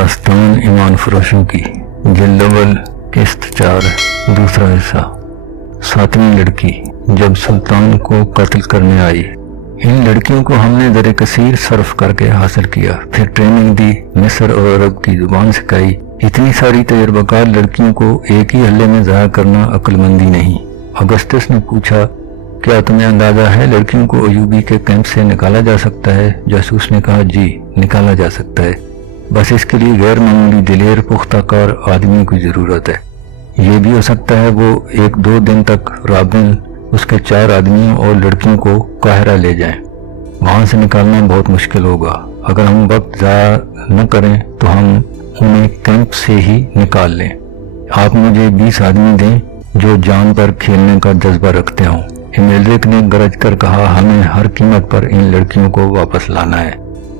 داستان ایمان فروشوں کی جلد اول قسط 4 دوسرا حصہ۔ 7ویں لڑکی جب سلطان کو قتل کرنے آئی۔ ان لڑکیوں کو ہم نے در کثیر صرف کر کے حاصل کیا، پھر ٹریننگ دی، مصر اور عرب کی زبان سکھائی۔ اتنی ساری تجربہ کار لڑکیوں کو ایک ہی حلے میں ضائع کرنا عقل مندی نہیں۔ اگسطس نے پوچھا، کیا تمہیں اندازہ ہے لڑکیوں کو ایوبی کے کیمپ سے نکالا جا سکتا ہے؟ جاسوس نے کہا، جی نکالا جا سکتا ہے، بس اس کے لیے غیر معمولی دلیر پختہ کار آدمی کی ضرورت ہے۔ یہ بھی ہو سکتا ہے وہ 1-2 دن تک رابن اس کے 4 آدمیوں اور لڑکیوں کو قاہرہ لے جائیں۔ وہاں سے نکالنا بہت مشکل ہوگا۔ اگر ہم وقت ضائع نہ کریں تو ہم انہیں کیمپ سے ہی نکال لیں۔ آپ مجھے 20 آدمی دیں جو جان پر کھیلنے کا جذبہ رکھتے ہوں۔ ایمیلرک نے گرج کر کہا، ہمیں ہر قیمت پر ان لڑکیوں کو واپس لانا ہے۔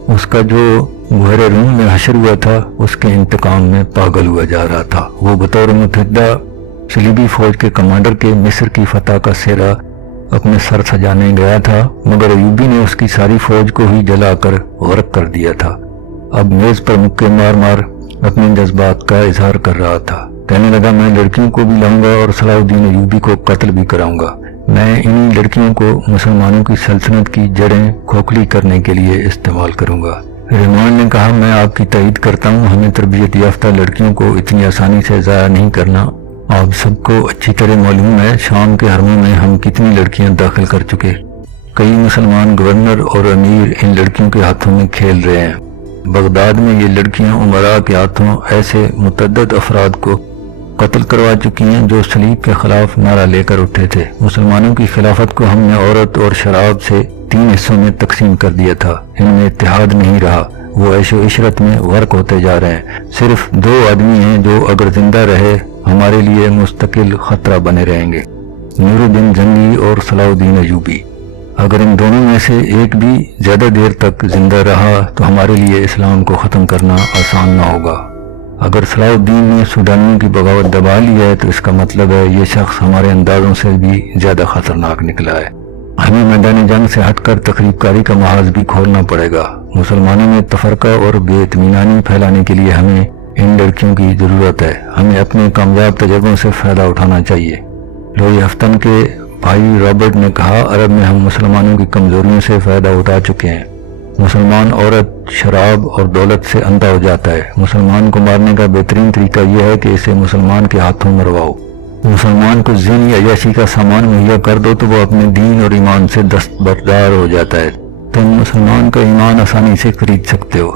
اس کا جو بحیرہ روم میں حشر ہوا تھا اس کے انتقام میں پاگل ہوا جا رہا تھا۔ وہ بطور متحدہ صلیبی فوج کے کمانڈر کے مصر کی فتح کا سہرا اپنے سر سجانے گیا تھا، مگر ایوبی نے اس کی ساری فوج کو ہی جلا کر غرق کر دیا تھا۔ اب میز پر مکے مار مار اپنے جذبات کا اظہار کر رہا تھا۔ کہنے لگا، میں لڑکیوں کو بھی لاؤں گا اور صلاح الدین ایوبی کو قتل بھی کراؤں گا۔ میں انہی لڑکیوں کو مسلمانوں کی سلطنت کی جڑیں کھوکھلی کرنے کے لیے استعمال کروں گا۔ رحمان نے کہا، میں آپ کی تائید کرتا ہوں، ہمیں تربیت یافتہ لڑکیوں کو اتنی آسانی سے ضائع نہیں کرنا۔ آپ سب کو اچھی طرح معلوم ہے شام کے حرموں میں ہم کتنی لڑکیاں داخل کر چکے۔ کئی مسلمان گورنر اور امیر ان لڑکیوں کے ہاتھوں میں کھیل رہے ہیں۔ بغداد میں یہ لڑکیاں عمراء کے ہاتھوں ایسے متعدد افراد کو قتل کروا چکی ہیں جو صلیب کے خلاف نعرہ لے کر اٹھے تھے۔ مسلمانوں کی خلافت کو ہم نے عورت اور شراب سے 3 حصوں میں تقسیم کر دیا تھا۔ ان میں اتحاد نہیں رہا، وہ عیش و عشرت میں غرق ہوتے جا رہے ہیں۔ صرف 2 آدمی ہیں جو اگر زندہ رہے ہمارے لیے مستقل خطرہ بنے رہیں گے، نور الدین زنگی اور صلاح الدین ایوبی۔ اگر ان دونوں میں سے ایک بھی زیادہ دیر تک زندہ رہا تو ہمارے لیے اسلام کو ختم کرنا آسان نہ ہوگا۔ اگر صلاح الدین نے سوڈانیوں کی بغاوت دبا لی ہے تو اس کا مطلب ہے یہ شخص ہمارے اندازوں سے بھی زیادہ خطرناک نکلا ہے۔ ہمیں میدان جنگ سے ہٹ کر تقریب کاری کا محاذ بھی کھولنا پڑے گا۔ مسلمانوں میں تفرقہ اور بے اطمینانی پھیلانے کے لیے ہمیں ان لڑکیوں کی ضرورت ہے۔ ہمیں اپنے کامیاب تجربوں سے فائدہ اٹھانا چاہیے۔ لوئی ہفتن کے بھائی رابرٹ نے کہا، عرب میں ہم مسلمانوں کی کمزوریوں سے فائدہ اٹھا چکے ہیں۔ مسلمان عورت شراب اور دولت سے اندھا ہو جاتا ہے۔ مسلمان کو مارنے کا بہترین طریقہ یہ ہے کہ اسے مسلمان کے ہاتھوں مرواؤ۔ مسلمان کو ذہنی عیاشی کا سامان مہیا کر دو تو وہ اپنے دین اور ایمان سے دستبردار ہو جاتا ہے۔ تم مسلمان کا ایمان آسانی سے خرید سکتے ہو۔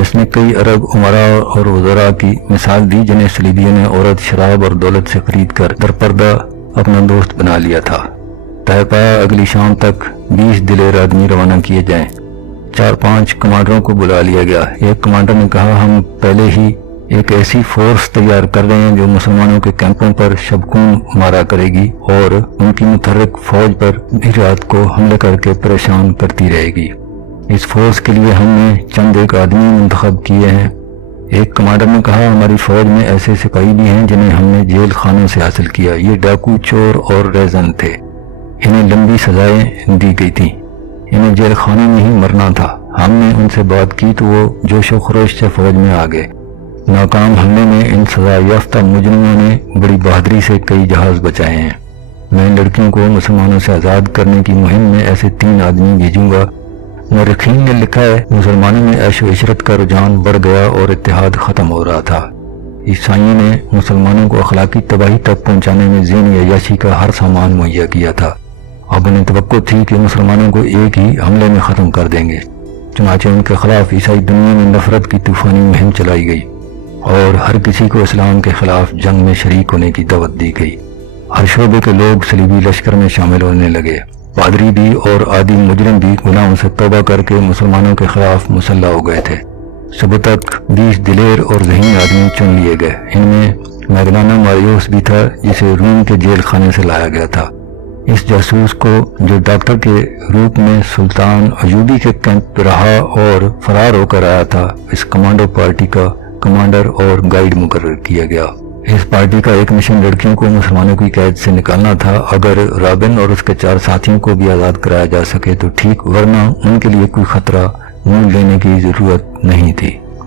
اس نے کئی عرب عمراء اور وزراء کی مثال دی جنہیں صلیبیوں نے عورت، شراب اور دولت سے خرید کر درپردہ اپنا دوست بنا لیا تھا۔ طے پایا اگلی شام تک 20 دلیر آدمی روانہ کیے جائیں۔ 4-5 کمانڈروں کو بلا لیا گیا۔ ایک کمانڈر نے کہا، ہم پہلے ہی ایک ایسی فورس تیار کر رہے ہیں جو مسلمانوں کے کیمپوں پر شبخون مارا کرے گی اور ان کی متحرک فوج پر بھی رات کو حملے کر کے پریشان کرتی رہے گی۔ اس فورس کے لیے ہم نے چند ایک آدمی منتخب کیے ہیں۔ ایک کمانڈر نے کہا، ہماری فوج میں ایسے سپاہی بھی ہیں جنہیں ہم نے جیل خانوں سے حاصل کیا۔ یہ ڈاکو، چور اور ریزن تھے۔ انہیں لمبی سزائیں دی گئی تھیں۔ انہیں جیل خانے میں ہی مرنا تھا۔ ہم نے ان سے بات کی تو وہ جوش و خروش سے فوج میں آ گئے۔ ناکام حملے میں ان سزا یافتہ مجرموں نے بڑی بہادری سے کئی جہاز بچائے ہیں۔ میں لڑکیوں کو مسلمانوں سے آزاد کرنے کی مہم میں ایسے 3 آدمی بھیجوں گا۔ مورخین نے لکھا ہے، مسلمانوں میں عیش و عشرت کا رجحان بڑھ گیا اور اتحاد ختم ہو رہا تھا۔ عیسائیوں نے مسلمانوں کو اخلاقی تباہی تک پہنچانے میں ذہنی عیاشی کا ہر سامان مہیا کیا تھا۔ اب انہیں توقع تھی کہ مسلمانوں کو ایک ہی حملے میں ختم کر دیں گے۔ چنانچہ ان کے خلاف عیسائی دنیا میں نفرت کی طوفانی مہم چلائی گئی اور ہر کسی کو اسلام کے خلاف جنگ میں شریک ہونے کی دعوت دی گئی۔ ہر شعبے کے لوگ صلیبی لشکر میں شامل ہونے لگے۔ پادری بھی اور عادی مجرم بھی گناہوں سے توبہ کر کے مسلمانوں کے خلاف مسلح ہو گئے تھے۔ صبح تک 20 دلیر اور ذہین آدمی چن لیے گئے۔ ان میں میگلانا ماریوس بھی تھا جسے روم کے جیل خانے سے لایا گیا تھا۔ اس جاسوس کو جو ڈاکٹر کے روپ میں سلطان ایوبی کے کیمپ رہا اور فرار ہو کر آیا تھا، اس کمانڈو پارٹی کا کمانڈر اور گائیڈ مقرر کیا گیا۔ اس پارٹی کا ایک مشن لڑکیوں کو مسلمانوں کی قید سے نکالنا تھا۔ اگر رابن اور اس کے 4 ساتھیوں کو بھی آزاد کرایا جا سکے تو ٹھیک، ورنہ ان کے لیے کوئی خطرہ مول لینے کی ضرورت نہیں تھی۔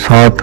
7